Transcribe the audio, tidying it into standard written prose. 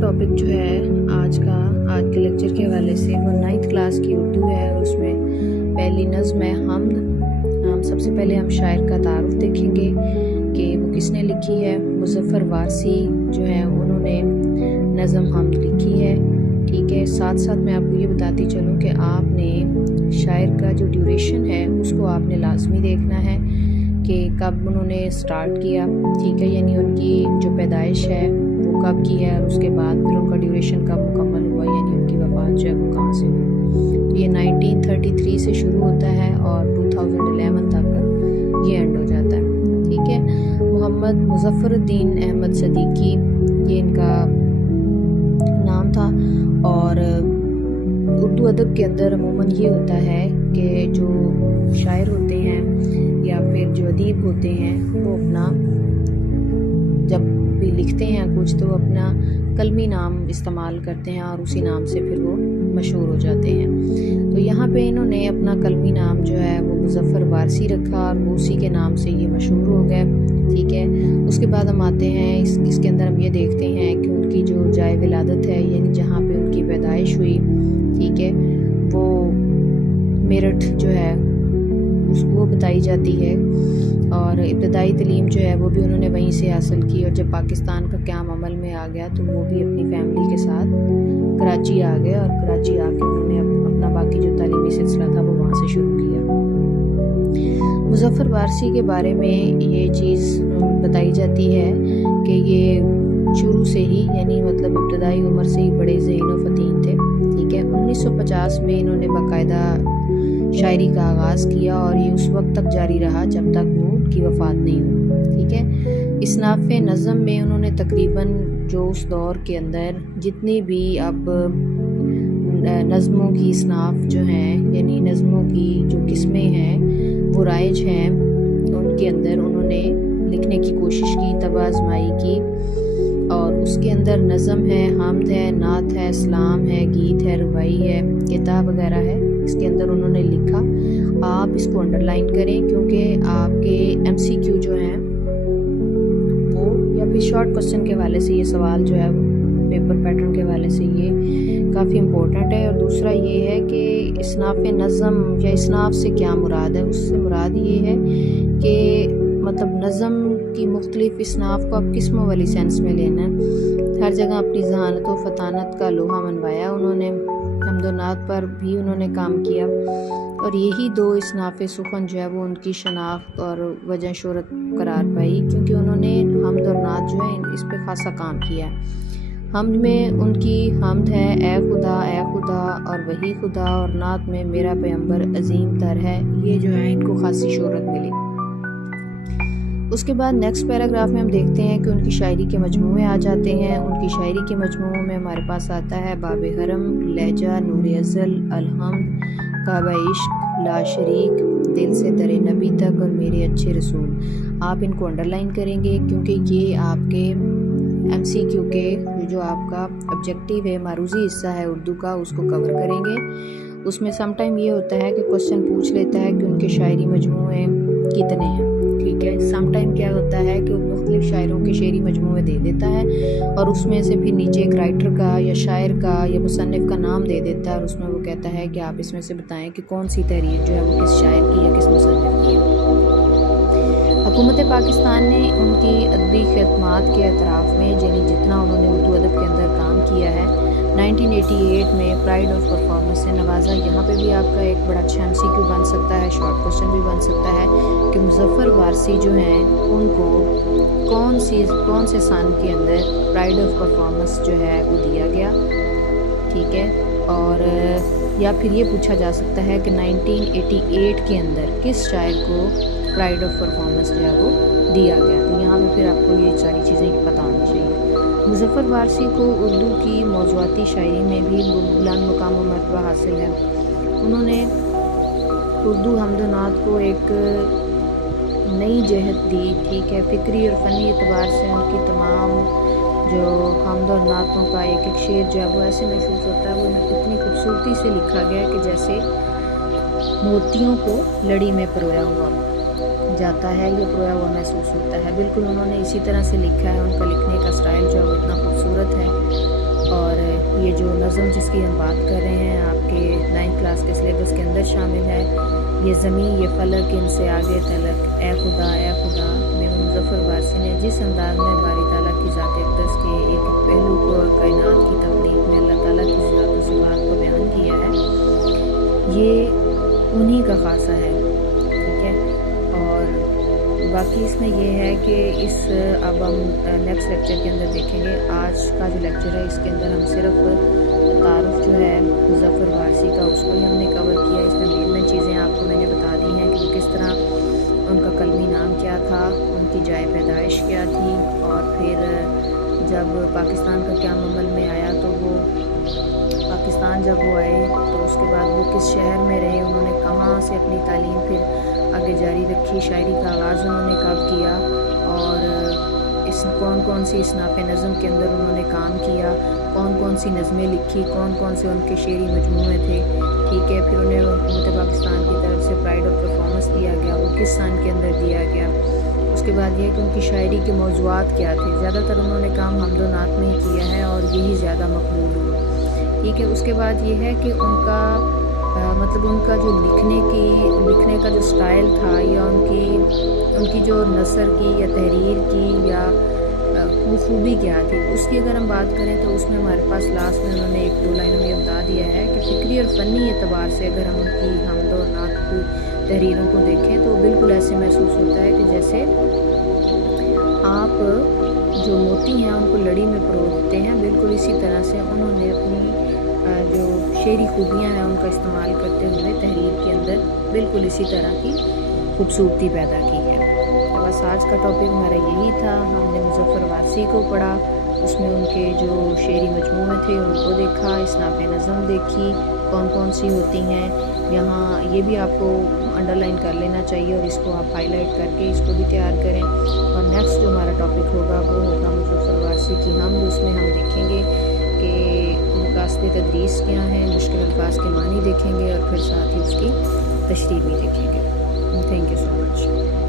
Topic جو ہے آج کے لیکچر کے حوالے سے وہ 9th کلاس کی اردو ہے، اور اس میں پہلی نظم ہے حمد۔ سب سے پہلے ہم شاعر کا تعارف دیکھیں گے کہ وہ کس نے لکھی ہے۔ مظفر وارثی جو ہے انہوں نے نظم حمد لکھی ہے، ٹھیک ہے۔ ساتھ ساتھ میں آپ کو یہ بتاتی چلوں کہ آپ نے شاعر کا جو ڈیوریشن ہے اس کو آپ نے لازمی دیکھنا ہے کہ کب انہوں نے سٹارٹ کیا، ٹھیک ہے، یعنی ان کی جو پیدائش ہے وہ کب کی ہے، اور اس کے بعد پھر ان کا ڈیوریشن کب مکمل ہوا، یعنی ان کی وفات جو ہے وہ کہاں سے ہوئی۔ تو یہ 1933 سے شروع ہوتا ہے اور 2011 تک یہ اینڈ ہو جاتا ہے، ٹھیک ہے۔ محمد مظفر الدین احمد صدیقی یہ ان کا نام تھا، اور اردو ادب کے اندر عموماً یہ ہوتا ہے کہ جو شاعر ہوتے ہیں یا پھر جو ادیب ہوتے ہیں وہ اپنا جب بھی لکھتے ہیں کچھ تو اپنا قلمی نام استعمال کرتے ہیں اور اسی نام سے پھر وہ مشہور ہو جاتے ہیں۔ تو یہاں پہ انہوں نے اپنا قلمی نام جو ہے وہ مظفر وارثی رکھا اور وہ اسی کے نام سے یہ مشہور ہو گئے، ٹھیک ہے۔ اس کے بعد ہم آتے ہیں اس کے اندر ہم یہ دیکھتے ہیں کہ ان کی جو جائے ولادت ہے، یعنی جہاں پہ ان کی پیدائش ہوئی، ٹھیک ہے، وہ میرٹھ جو ہے اس کو بتائی جاتی ہے، اور ابتدائی تعلیم جو ہے وہ بھی انہوں نے وہیں سے حاصل کی، اور جب پاکستان کا قیام عمل میں آ گیا تو وہ بھی اپنی فیملی کے ساتھ کراچی آ گئے، اور کراچی آ کے انہوں نے اپنا باقی جو تعلیمی سلسلہ تھا وہ وہاں سے شروع کیا۔ مظفر وارثی کے بارے میں یہ چیز بتائی جاتی ہے کہ یہ شروع سے ہی یعنی مطلب ابتدائی عمر سے ہی بڑے ذہین و فطین تھے، ٹھیک ہے۔ 1950 میں انہوں نے باقاعدہ شاعری کا آغاز کیا، اور یہ اس وقت تک جاری رہا جب تک وہ ان کی وفات نہیں ہوئی، ٹھیک ہے۔ اصناف نظم میں انہوں نے تقریباً جو اس دور کے اندر جتنی بھی اب نظموں کی اصناف جو ہیں، یعنی نظموں کی جو قسمیں ہیں وہ رائج ہیں، ان کے اندر انہوں نے لکھنے کی کوشش کی، طب آزمائی کی، اور اس کے اندر نظم ہے، حمد ہے، نعت ہے، اسلام ہے، گیت ہے، ربائی ہے، کتاب وغیرہ ہے، اس کے اندر انہوں نے لکھا۔ آپ اس کو انڈر لائن کریں کیونکہ آپ کے MCQ جو ہیں وہ یا پھر شارٹ کوسچن کے حوالے سے یہ سوال جو ہے پیپر پیٹرن کے حوالے سے یہ کافی امپورٹنٹ ہے۔ اور دوسرا یہ ہے کہ اصناف نظم یا اصناف سے کیا مراد ہے، اس سے مراد یہ ہے کہ مطلب نظم کی مختلف اصناف کو اب قسموں والی سینس میں لینا ہے۔ ہر جگہ اپنی ذہانت و فطانت کا لوہا منوایا انہوں نے، حمد و نعت پر بھی انہوں نے کام کیا، اور یہی دو اصناف سخن جو ہے وہ ان کی شناخت اور وجہ شہرت قرار پائی، کیونکہ انہوں نے حمد اور نعت جو ہے اس پہ خاصا کام کیا ہے۔ حمد میں ان کی حمد ہے اے خدا اور وہی خدا، اور نعت میں میرا پیغمبر عظیم تر ہے، یہ جو ہے ان کو خاصی شہرت ملی۔ اس کے بعد نیکسٹ پیراگراف میں ہم دیکھتے ہیں کہ ان کی شاعری کے مجموعے آ جاتے ہیں۔ ان کی شاعری کے مجموعوں میں ہمارے پاس آتا ہے باب حرم، لہجہ، نور ازل، الحمد، کعبہ عشق، لا شریک، دل سے در نبی تک، اور میرے اچھے رسول۔ آپ ان کو انڈر لائن کریں گے کیونکہ یہ آپ کے MCQ کے جو آپ کا آبجیکٹیو ہے، معروضی حصہ ہے اردو کا، اس کو کور کریں گے۔ اس میں سم ٹائم یہ ہوتا ہے کہ کوسچن پوچھ لیتا ہے کہ ان کے شاعری مجموعے کتنے ہیں، ٹھیک ہے۔ سم ٹائم کیا ہوتا ہے کہ وہ مختلف شاعروں کے شعری مجموعے دے دیتا ہے، اور اس میں سے پھر نیچے ایک رائٹر کا یا شاعر کا یا مصنف کا نام دے دیتا ہے، اور اس میں وہ کہتا ہے کہ آپ اس میں سے بتائیں کہ کون سی تحریر جو ہے وہ کس شاعر کی یا کس مصنف کی ہے۔ حکومت پاکستان نے ان کی ادبی خدمات کے اعتراف میں یعنی جتنا انہوں نے اردو ادب کے اندر کام کیا ہے 1988 میں پرائڈ آف پرفارمنس سے نوازا۔ یہاں پہ بھی آپ کا ایک بڑا اچھا MCQ بن سکتا ہے، شارٹ کوسچن بھی بن سکتا ہے کہ مظفر وارثی جو ہیں ان کو کون سے سال کے اندر پرائڈ آف پرفارمنس جو ہے وہ دیا گیا، ٹھیک ہے۔ اور یا پھر یہ پوچھا جا سکتا ہے کہ 1988 کے اندر کس شاعر کو پرائڈ آف پرفارمنس جو ہے وہ دیا گیا، تو یہاں پہ پھر آپ کو یہ ساری چیزیں پتہ ہونی چاہیے۔ مظفر وارثی کو اردو کی موضوعاتی شاعری میں بھی بلند مقام و مرتبہ حاصل ہے۔ انہوں نے اردو حمد و نعت کو ایک نئی جہت دی، ٹھیک ہے۔ فکری اور فنی اعتبار سے ان کی تمام جو حمد و نعتوں کا ایک ایک شعر جو ہے وہ ایسے محسوس ہوتا ہے، وہ اتنی خوبصورتی سے لکھا گیا ہے کہ جیسے موتیوں کو لڑی میں پرویا ہوا جاتا ہے یا پرویا ہوا محسوس ہوتا ہے، بالکل انہوں نے اسی طرح سے لکھا ہے۔ ان کا لکھنے کا سٹائل جو ہے وہ اتنا خوبصورت ہے یہ جو نظم جس کی ہم بات کر رہے ہیں آپ کے 9th کلاس کے سلیبس کے اندر شامل ہے، یہ زمین یہ فلک ان سے آگے تلک، اے خدا میں مظفر وارثی نے جس انداز میں باری تعالیٰ کی ذات اقدس کے ایک پہلو کو اور کائنات کی تخلیق میں اللہ تعالیٰ کی ذات و صفات کو بیان کیا ہے، یہ انہی کا خاصہ ہے، ٹھیک ہے۔ اور باقی اس میں یہ ہے کہ اب ہم نیکسٹ لیکچر کے اندر دیکھیں گے۔ آج کا جو لیکچر ہے اس کے اندر ہم صرف تعارف جو ہے مظفر وارثی کا اس کو ہی ہم نے کور کیا۔ اس میں مین چیزیں آپ کو میں نے بتا دی ہیں کہ وہ کس طرح، ان کا قلمی نام کیا تھا، ان کی جائے پیدائش کیا تھی، اور پھر جب پاکستان کا قیام عمل میں آیا تو وہ پاکستان جب وہ آئے تو اس کے بعد وہ کس شہر میں رہے، انہوں نے کہاں سے اپنی تعلیم پھر آگے جاری رکھی، شاعری کا آغاز انہوں نے کب کیا، اور کون سی اصناف نظم کے اندر انہوں نے کام کیا، کون سی نظمیں لکھی، کون سے ان کے شعری مجموعے تھے، ٹھیک ہے۔ پھر انہیں حکومت پاکستان کی طرف سے پرائڈ آف پرفارمنس دیا گیا، وہ کس سال کے اندر دیا گیا۔ اس کے بعد یہ کہ ان کی شاعری کے موضوعات کیا تھے، زیادہ تر انہوں نے کام حمد و نعت میں ہی کیا ہے اور یہی زیادہ مقبول ہوا، ٹھیک ہے۔ اس کے بعد یہ ہے کہ ان کا مطلب ان کا جو لکھنے کا جو سٹائل تھا، یا ان کی جو نثر کی یا تحریر کی یا وہ خوبی کیا تھی، اس کی اگر ہم بات کریں تو اس میں ہمارے پاس لاسٹ میں انہوں نے 1-2 لائنوں میں بتا دیا ہے کہ فکری اور فنی اعتبار سے اگر ہم ان کی حمد و نعت کی تحریروں کو دیکھیں تو بالکل ایسے محسوس ہوتا ہے کہ جیسے آپ جو موتی ہیں ان کو لڑی میں پرو دیتے ہیں، بالکل اسی طرح سے انہوں نے اپنی جو شعری خوبیاں ہیں ان کا استعمال کرتے ہوئے تحریر کے اندر بالکل اسی طرح کی خوبصورتی پیدا کی ہے۔ تو بس آج کا ٹاپک ہمارا یہی تھا، ہم نے مظفر وارثی کو پڑھا، اس میں ان کے جو شعری مجموعے تھے ان کو دیکھا، اصناف نظم دیکھی کون سی ہوتی ہیں، یہاں یہ بھی آپ کو انڈر لائن کر لینا چاہیے اور اس کو آپ ہائی لائٹ کر کے اس کو بھی تیار کریں۔ اور نیکسٹ جو ہمارا ٹاپک ہوگا وہ ہوگا مظفر وارثی کی حمد، اس میں ہم دیکھیں گے کہ مقاصد تدریس کیا ہیں، مشکل الفاظ کے معنی دیکھیں گے اور پھر ساتھ ہی اس کی تشریح بھی دیکھیں گے۔ Thank you so much.